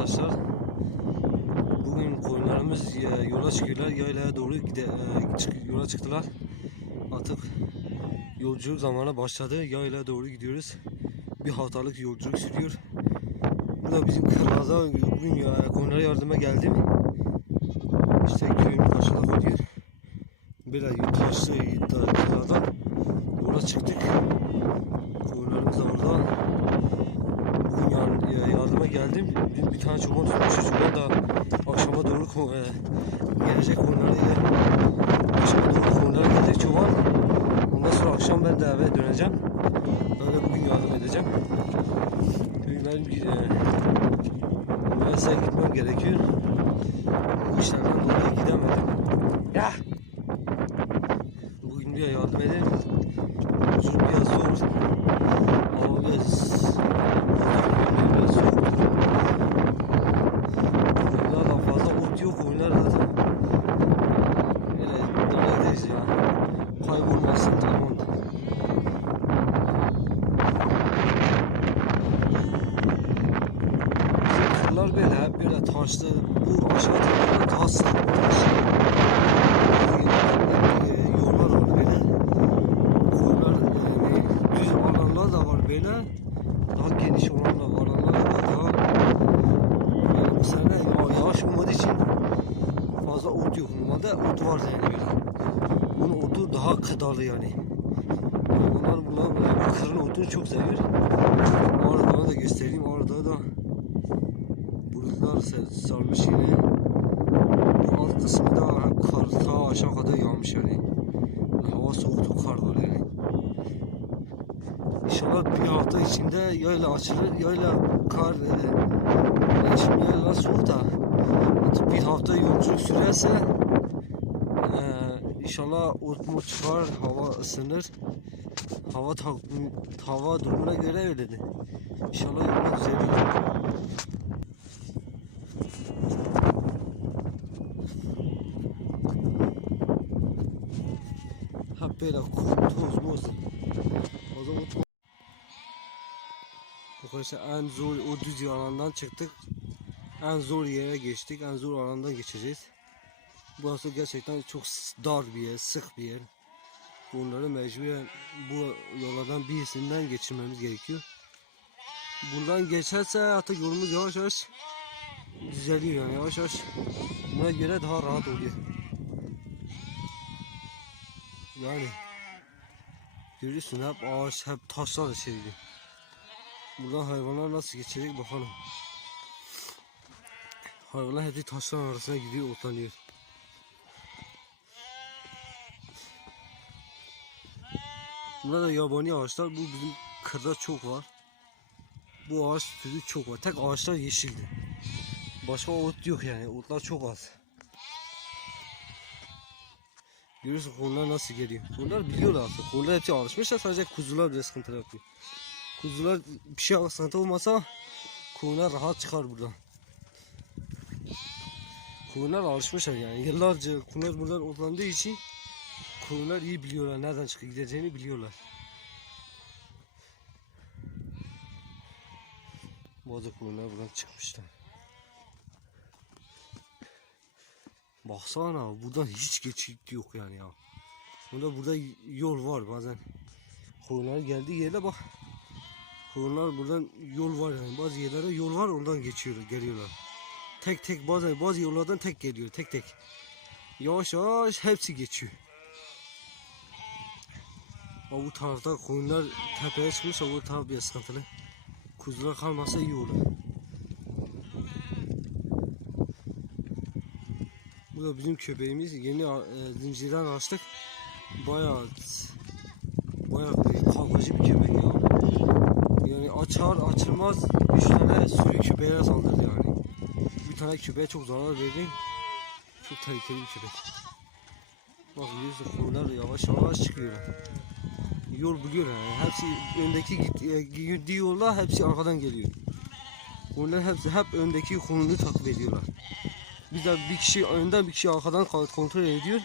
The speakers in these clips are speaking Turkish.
arkadaşlar. Bugün koyunlarımız e, yola çıkıyorlar. Yaylaya doğru gide, e, yola çıktılar. Artık yolculuk zamanı başladı. Yaylaya doğru gidiyoruz. Bir haftalık yolculuk sürüyor. Burada bizim kırlaza bugün ya, koyunlara yardıma geldim. İşte köyün karşıda koyuyor. Böyle taşlı kırladan yola çıktık. Koyunlarımız da orada. Bugün yar- ya- yardıma geldim. Bir, bir tane çoban tutmuşuz. Çoban da akşama doğru ko- e, gelecek konuları akşama doğru konulara gelecek çoban. Ondan sonra akşam ben de eve döneceğim. Böyle edeceğim. Çünkü bir e, üniversiteye gitmem gerekiyor. Bu işlerden dolayı gidemedim. Ya! Bugün bir yardım edeyim. Çocuk biraz zor. Ama biraz biraz soğuk. Koyunlardan fazla ot yok koyunlar zaten. Böyle neredeyiz ya? Kaybolmasın tamam. Bizim kırlar böyle hep böyle taşlı. Bu aşağı tarafta taş. taş. Ee, Yollar var böyle. Koyunlar yani düz böyle. Daha geniş olanlar var. Alanlar da daha yani bu sene ya- yağış olmadığı için fazla ot yok. Normalde ot var yani. Bunun otu daha kıdalı yani. Hayvanlar bunlar böyle kırın otunu çok seviyor. Orada da göstereyim. Orada da bulutlar sa- sarmış yine. Bu alt kısmı da kar ta aşağı kadar yağmış yani. Hava soğuktu, kar var yani. İnşallah bir hafta içinde yayla açılır, yayla kar e, yani şimdi yayla soğuk da bir hafta yolculuk sürerse e, inşallah mut çıkar, hava ısınır. Hava hava durumuna göre öyledir. İnşallah yolda düzelir. Hep böyle toz, moz. O zaman Arkadaşlar en zor o düz alandan çıktık. En zor yere geçtik. En zor alandan geçeceğiz. Burası gerçekten çok dar bir yer, sık bir yer. Bunları mecburen bu yollardan birisinden geçirmemiz gerekiyor. Buradan geçerse artık yolumuz yavaş yavaş düzeliyor yani yavaş yavaş buna göre daha rahat oluyor. Yani görüyorsun hep ağaç hep taşlar içeride. Buradan hayvanlar nasıl geçecek bakalım. Hayvanlar hepsi taşların arasına gidiyor otlanıyor. Bunlar da yabani ağaçlar. Bu bizim kırda çok var. Bu ağaç türü çok var. Tek ağaçlar yeşildi. Başka ot yok yani. Otlar çok az. Görüyorsun konular nasıl geliyor. Konular biliyorlar artık. Konular hepsi alışmışlar. Sadece kuzular bile sıkıntı yapıyor. Kuzular bir şey sıkıntı olmasa konular rahat çıkar buradan. Konular alışmışlar yani. Yıllarca konular buradan otlandığı için konular iyi biliyorlar. Nereden çıkıp gideceğini biliyorlar. Bazı konular buradan çıkmışlar. Baksana buradan hiç geçit yok yani ya. Burada burada yol var bazen. Koyunlar geldiği yere bak. Koyunlar buradan yol var yani. Bazı yerlere yol var oradan geçiyorlar, geliyorlar. Tek tek bazen bazı yollardan tek geliyor, tek tek. Yavaş yavaş hepsi geçiyor. Ama bu tarafta koyunlar tepeye çıkmış bu taraf biraz sıkıntılı. Kuzular kalmasa iyi olur. Bu da bizim köpeğimiz. Yeni e, zincirden açtık. Bayağı bayağı bir kavgacı bir köpek ya. Yani açar açılmaz 3 tane sürü köpeğe saldırdı yani. Bir tane köpeğe çok zarar verdi. Çok tehlikeli bir köpek. Bak biliyorsun konular yavaş yavaş çıkıyor. Yol biliyor yani. Hepsi öndeki e, gittiği yolda hepsi arkadan geliyor. Onlar hepsi hep öndeki konunu takip ediyorlar. Bir de bir kişi önden bir kişi arkadan kontrol ediyor.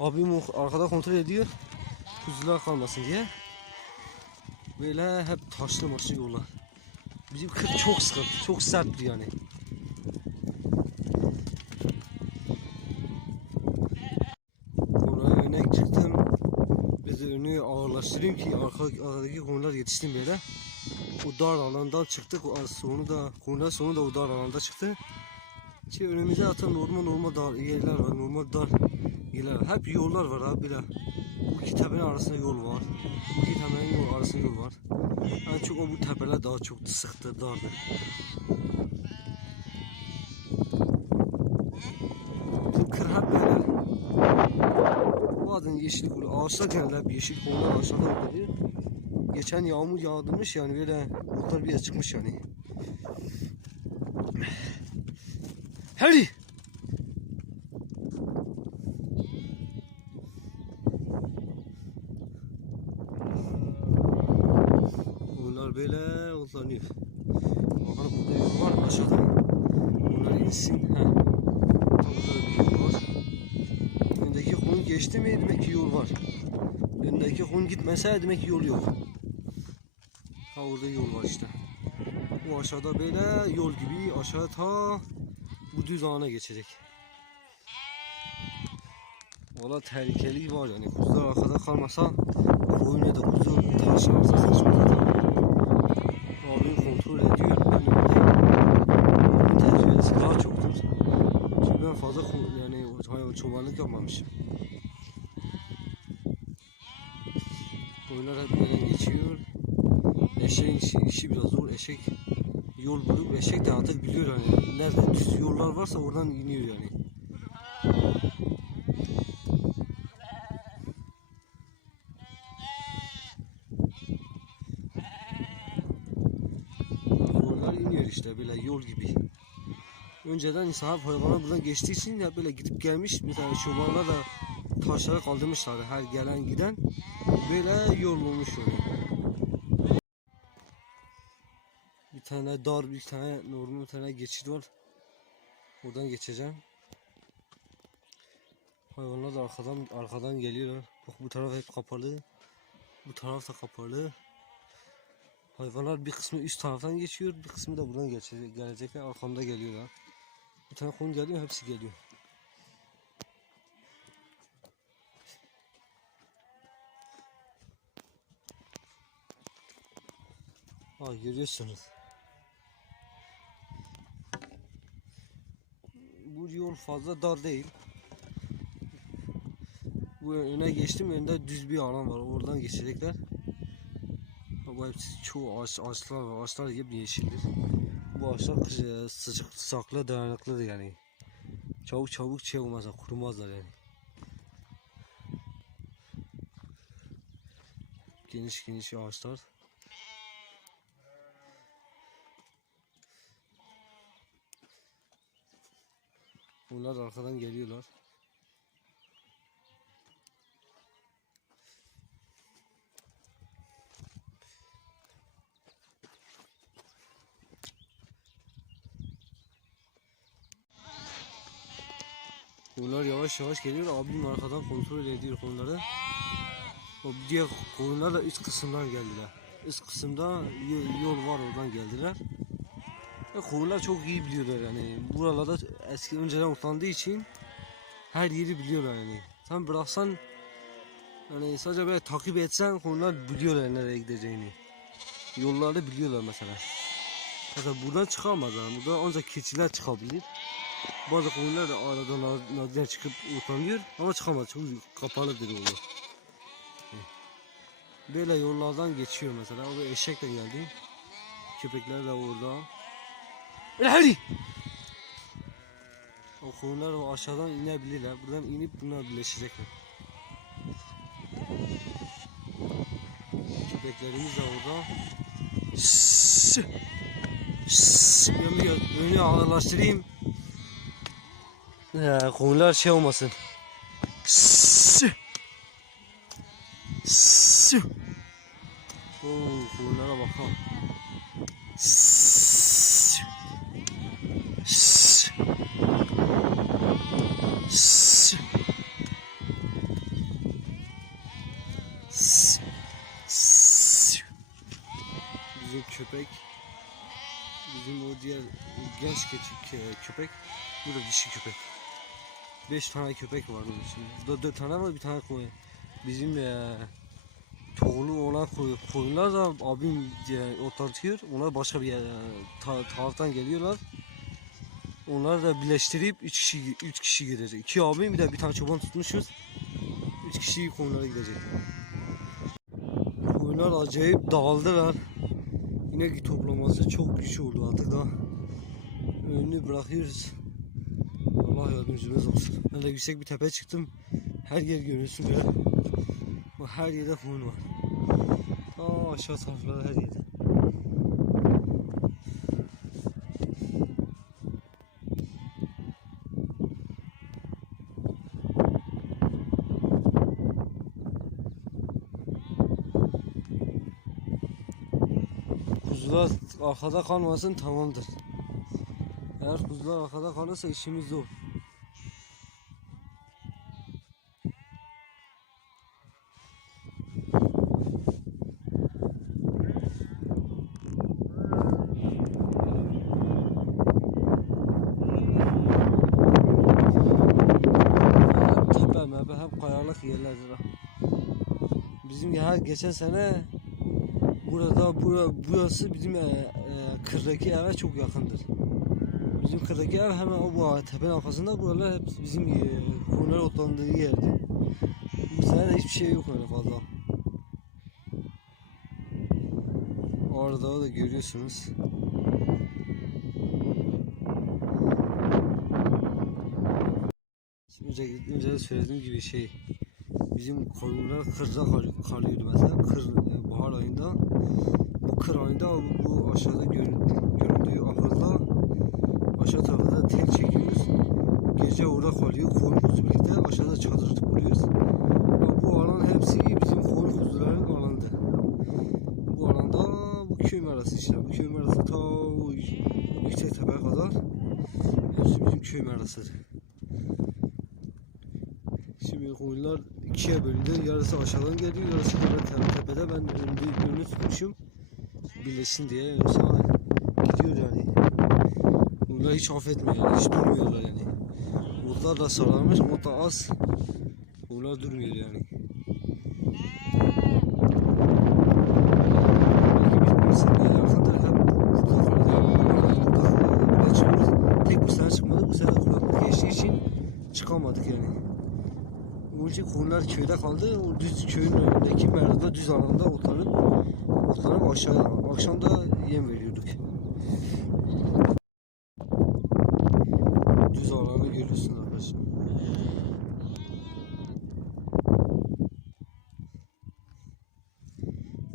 Abim o- arkada kontrol ediyor. Kuzular kalmasın diye. Böyle hep taşlı maçlı yollar. Bizim kır çok sıkıntı, çok sert yani. Konuya öne çıktım. Biz önü ağırlaştırayım ki arka, arkadaki konular yetiştim yere. O dar alandan çıktık. Sonu da, konular sonu da o dar alanda çıktı. Ki önümüze atan normal normal dar yerler var, normal dar yerler. Hep yollar var abi abiler iki tepenin arasında yol var. Bu iki tepenin yol arasında yol var. En çok o bu tepeler daha çok sıktı, dardı. Bu kır hep böyle. Bazen yeşillik oluyor. Ağaçlar genelde hep yeşil konular ağaçlarda oluyor. Geçen yağmur yağdırmış yani böyle otlar bir çıkmış yani. Hadi. Bunlar böyle otlanıyor. Bakalım burada yol var mı aşağıda? Bunlar insin. He. Burada bir yol var. Öndeki konu geçti mi demek ki yol var. Öndeki konu gitmese demek yol yok. Ha orada yol var işte. Bu aşağıda böyle yol gibi aşağı ta bu düz alana geçecek. Valla tehlikeli var yani kuzular arkada kalmasa koyun ya da kuzu taşlarsa saçma zaten. Abim kontrol ediyor. Tecrübesi daha çoktur. Çünkü ben fazla yani çobanlık yapmamışım. Koyunlar hep böyle geçiyor. Eşeğin işi, işi biraz zor. Eşek yol bulup eşek de artık biliyor hani nerede düz yollar varsa oradan iniyor yani. Yollar iniyor işte böyle yol gibi. Önceden insan hep hayvanlar buradan geçtiği için hep böyle gidip gelmiş. Mesela çobanlar da taşlara kaldırmışlar her gelen giden. Böyle yol olmuş yani. Bir tane dar bir tane normal bir tane geçit var. Oradan geçeceğim. Hayvanlar da arkadan arkadan geliyorlar. Bak bu taraf hep kapalı. Bu taraf da kapalı. Hayvanlar bir kısmı üst taraftan geçiyor, bir kısmı da buradan geçecek, gelecekler. Arkamda geliyorlar. Bir tane konu geliyor, hepsi geliyor. Ha görüyorsunuz. Bu yol fazla dar değil. Bu öne geçtim önde düz bir alan var. Oradan geçecekler. Bu hepsi çoğu ağaç, ağaçlar var. Ağaçlar gibi yeşildir. Bu ağaçlar kış, e, sıcak, sıcaklığa dayanıklıdır yani. Çabuk çabuk şey olmazlar, kurumazlar yani. Geniş geniş ağaçlar. Bunlar da arkadan geliyorlar. Bunlar yavaş yavaş geliyor. Abim arkadan kontrol ediyor konuları. O diğer koyunlar da üst kısımdan geldiler. Üst kısımda yol var oradan geldiler. Ve koyunlar çok iyi biliyorlar yani. Buralarda eski önceden otlandığı için her yeri biliyorlar yani. Sen bıraksan yani sadece böyle takip etsen koyunlar biliyorlar nereye gideceğini. Yolları biliyorlar mesela. Mesela buradan çıkamazlar. Burada ancak keçiler çıkabilir. Bazı koyunlar da arada na- nadiren çıkıp otlanıyor ama çıkamaz çünkü kapalıdır yolu. Böyle yollardan geçiyor mesela. Orada eşek de geldi. Köpekler de orada. Hadi. O koyunlar o aşağıdan inebilirler. Buradan inip bunlar birleşecekler. Köpeklerimiz de orada. Şşş. Şşş. Ben bir önü ağırlaştırayım. Ya, konular şey olmasın. Şşş. Şşş. Oo, konulara bakalım. Şşş. Şşş. Şşş. Şşş. Şşş. Bizim köpek bizim o diğer genç köpek bu da dişi köpek. Beş tane köpek var onun için. Burada dört tane var bir tane koyun. Bizim eee tohulu olan koy, koyunlar da abim e, otlatıyor. Onlar başka bir e, ta- taraftan geliyorlar. Onları da birleştirip 3 kişi 3 kişi gidecek. İki abim bir de bir tane çoban tutmuşuz. 3 kişi koyunlara gidecek. Koyunlar acayip dağıldılar. İnek toplaması çok güç oldu artık da. Önünü bırakıyoruz. Allah yardımcımız olsun. Ben de yüksek bir tepe çıktım. Her yer görünsün böyle. Her yerde koyun var. Ta aşağı taraflarda her yerde. Kuzular arkada kalmasın tamamdır. Eğer kuzular arkada kalırsa işimiz zor. Tepe mepe hep kayalık yerlerdir. Bizim ya geçen sene burada bura, burası bizim e, e, kırdaki eve çok yakındır. Bizim kırdaki ev hemen o bu tepenin arkasında buralar hep bizim e, konular otlandığı yerdi. Bu sene de hiçbir şey yok öyle fazla. Orada da görüyorsunuz. Önce, önce söylediğim gibi şey bizim koyunlar kırda kal- kalıyordu mesela kır bahar ayında bu kır ayında bu, aşağıda gör, göründüğü ahırda aşağı tarafta tel çekiyoruz. Gece orada kalıyor koyun kuzu birlikte aşağıda çadır kuruyoruz bu alan hepsi bizim koyun kuzuların bu alanda bu köy arası işte bu köy arası ta yüksek tepeye kadar hepsi bizim köy arasıdır Şimdi koyunlar ikiye bölündü. Yarısı aşağıdan geliyor, yarısı böyle te- tepede. Ben önde önü tutmuşum. Birleşsin diye. Yoksa gidiyor yani. Bunlar hiç affetmiyor yani. Hiç durmuyorlar yani. Otlar da sararmış, ot da az. Bunlar durmuyor yani. Tek bu sene çıkmadı. Bu sene kutlaklık geçtiği için çıkamadık yani. Onun için köyde kaldı. O düz köyün önündeki merdiven düz alanda otlanıp otlanıp aşağı akşam da yem veriyorduk. Düz alanı görüyorsun arkadaşlar.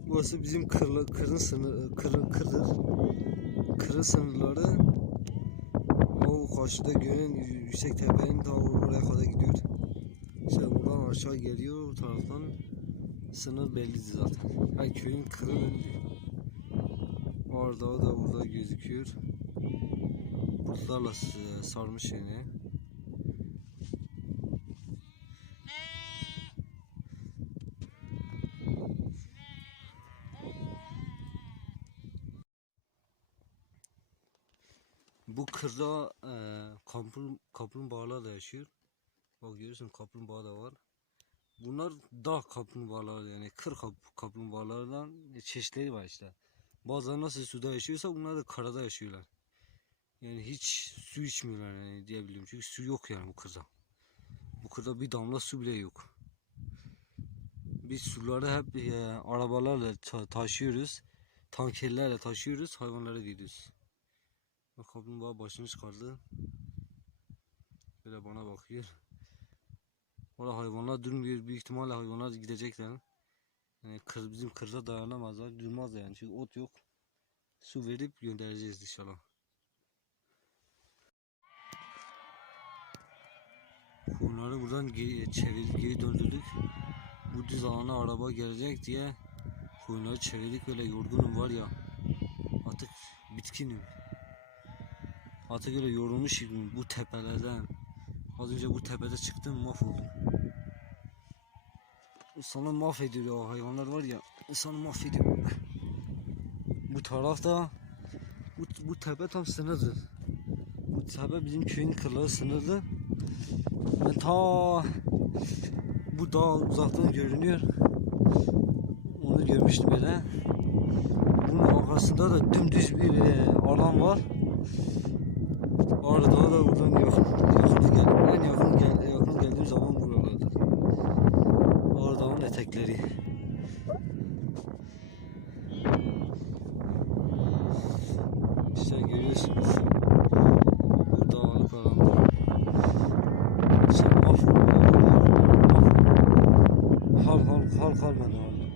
Burası bizim kırla, kırın sınır, kırın, kırdır. Kırın sınırları o karşıda görünen yüksek tepenin daha oraya kadar gidiyor. İşte buradan aşağı geliyor taraftan sınır belli zaten. Ay köyün kırın önünde. Orada da burada gözüküyor. Bulutlarla sarmış yine. Bu kırda e, kaplum, kaplumbağalar da yaşıyor. Bak görüyorsun kaplumbağa da var. Bunlar dağ kaplumbağaları yani kır kap, kaplumbağalardan çeşitleri var işte. Bazıları nasıl suda yaşıyorsa bunlar da karada yaşıyorlar. Yani hiç su içmiyorlar yani diyebilirim. Çünkü su yok yani bu kırda. Bu kırda bir damla su bile yok. Biz suları hep e, arabalarla ta- taşıyoruz. Tankerlerle taşıyoruz. Hayvanlara veriyoruz. Bak kaplumbağa başını çıkardı. Böyle bana bakıyor. Orada hayvanlar durmuyor. Büyük ihtimalle hayvanlar gidecekler. Yani kır, bizim kırda dayanamazlar. Durmaz yani. Çünkü ot yok. Su verip göndereceğiz inşallah. Konuları buradan geri, çevirip geri döndürdük. Bu düz alana araba gelecek diye koyunları çevirdik öyle yorgunum var ya. Artık bitkinim. Artık öyle yorulmuşum bu tepelerden. Az önce bu tepede çıktım mahvoldum. İnsanı mahvediyor ya hayvanlar var ya insanı mahvediyor. Bu tarafta bu, bu tepe tam sınırdır. Bu tepe bizim köyün kırları sınırdı. Ben ta bu dağ uzaktan görünüyor. Bunu görmüştüm böyle. Bunun arkasında da dümdüz bir e, alan var. Arada da buradan yakın, yakın gel, Hal ben abi.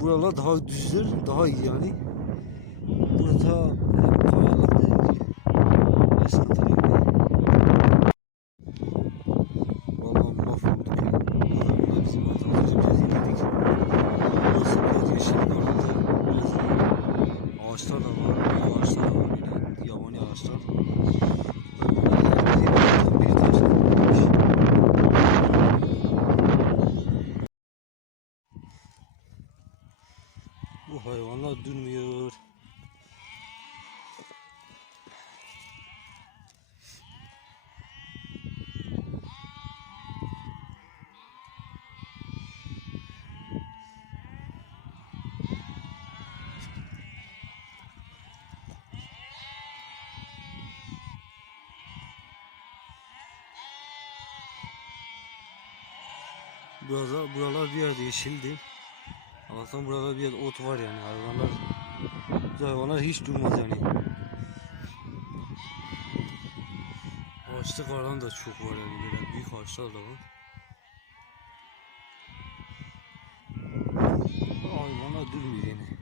Buralar daha düzdür, daha iyi yani. Burada hep kayalık değil. Ne sıkıntı değil. Vallahi mahvolduk ya. Bunlar bizim vatandaşı biraz ilerledik. Burası biraz yeşillik arada. Biraz ağaçlar da var. büyük Ağaçlar da var yine. Yabani ağaçlar. Bir taş atmış. Bu hayvanlar durmuyor. Burada, buralar bir yerde yeşildi. Allah'tan burada bir yerde ot var yani hayvanlar hayvanlar hiç durmaz yani. Ağaçlık alan da çok var yani böyle büyük ağaçlar da var. Hayvanlar durmuyor yani.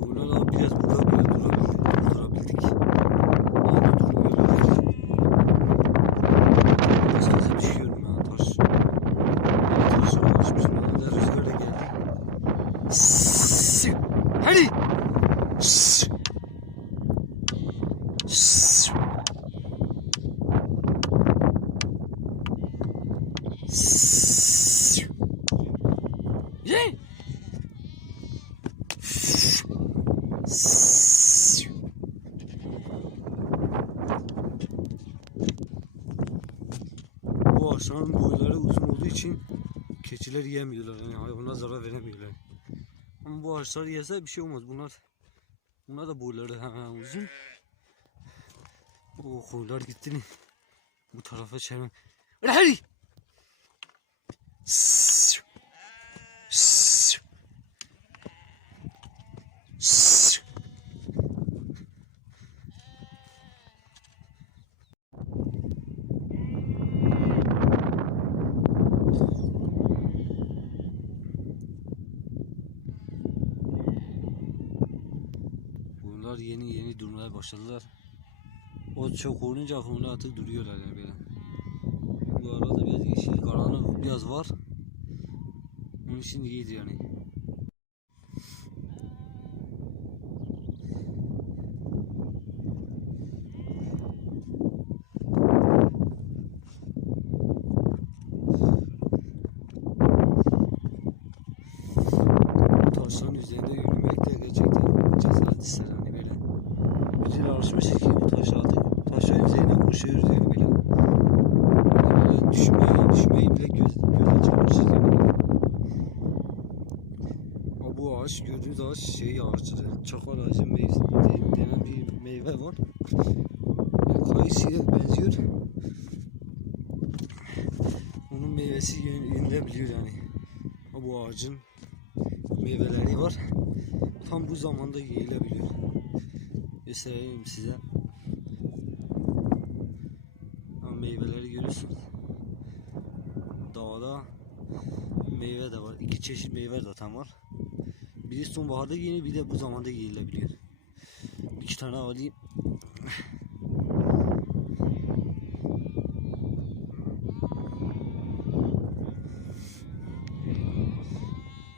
Buralar biraz burada böyle durabildik. durabildik. Yani durmuyorlar. Taş taşa düşüyorum ya taş. Yani taş alışmışım. Arada rüzgar da geldi. Sss! Hadi! Sss! Sss! Sss! Yay! Ağaçların boyları uzun olduğu için keçiler yemiyorlar yani hayvanlara zarar veremiyorlar. Ama bu ağaçlar yese bir şey olmaz bunlar. Bunlar da boyları ha, uzun. O koyunlar gitti. Bu tarafa çevirme. Hadi! Sss! Sss! Sss! Bunlar yeni yeni durmaya başladılar. O çok olunca aklımda artık duruyorlar yani böyle. Bu arada biraz yeşil karanlık biraz var. Onun için iyiydi yani. Devon. Kayısıya benziyor. Onun meyvesi yenilebiliyor yani. Bu ağacın meyveleri var. Tam bu zamanda yiyilebiliyor. Göstereyim size. Meyveleri görüyorsun. Dağda meyve de var. İki çeşit meyve zaten var. Biri sonbaharda yeni bir de bu zamanda yiyilebiliyor. İki tane alayım.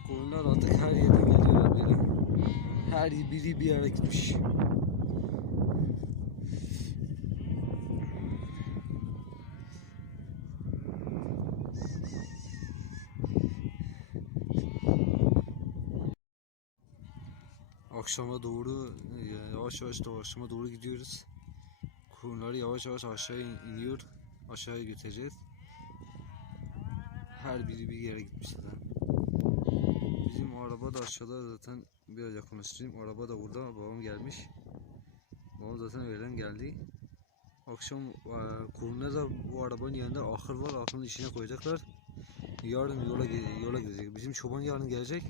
Koyunlar artık her yerden geliyorlar böyle. Her biri bir yere gitmiş. Akşama doğru e, yavaş yavaş da akşama doğru gidiyoruz. Koyunları yavaş yavaş aşağı in- iniyor. Aşağıya götüreceğiz. Her biri bir yere gitmiş zaten. Bizim araba da aşağıda zaten biraz yakınlaştırayım. Araba da burada. Babam gelmiş. Babam zaten öğlen geldi. Akşam e, koyunlar da bu arabanın yanında ahır var. Ahırın içine koyacaklar. Yarın yola yola gidecek. Bizim çoban yarın gelecek.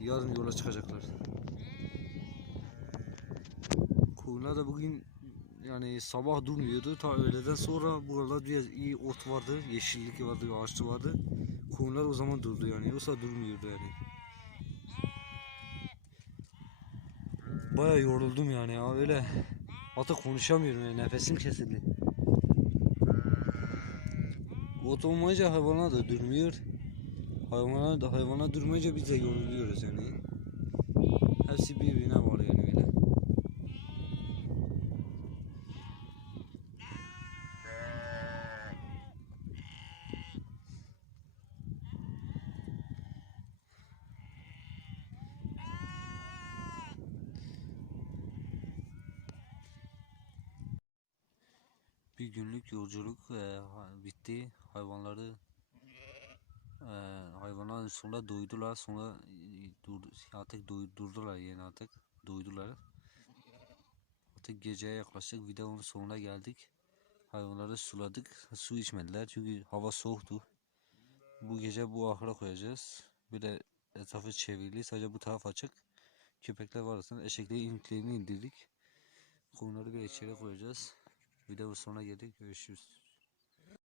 Yarın yola çıkacaklar. Koyunlar da bugün yani sabah durmuyordu. Ta öğleden sonra buralarda biraz iyi ot vardı. Yeşillik vardı, ağaçlı vardı. Koyunlar o zaman durdu yani. Yoksa durmuyordu yani. Baya yoruldum yani ya öyle. Hatta konuşamıyorum yani nefesim kesildi. Ot olmayınca hayvanlar da durmuyor. Hayvanlar da hayvana durmayınca biz de yoruluyoruz yani. Hepsi birbirine var yani öyle. Bir günlük yolculuk e, bitti. Hayvanları e, hayvanlar sonra doydular. Sonra e, dur, artık doy- durdular yani artık doydular. Artık geceye yaklaştık. Videonun sonuna geldik. Hayvanları suladık. Su içmediler çünkü hava soğuktu. Bu gece bu ahıra koyacağız. Bir de etrafı çevrili. Sadece bu taraf açık. Köpekler var aslında. Eşekleri iniklerini indirdik. Koyunları bir içeri koyacağız. Videonun sonuna geldik. Görüşürüz.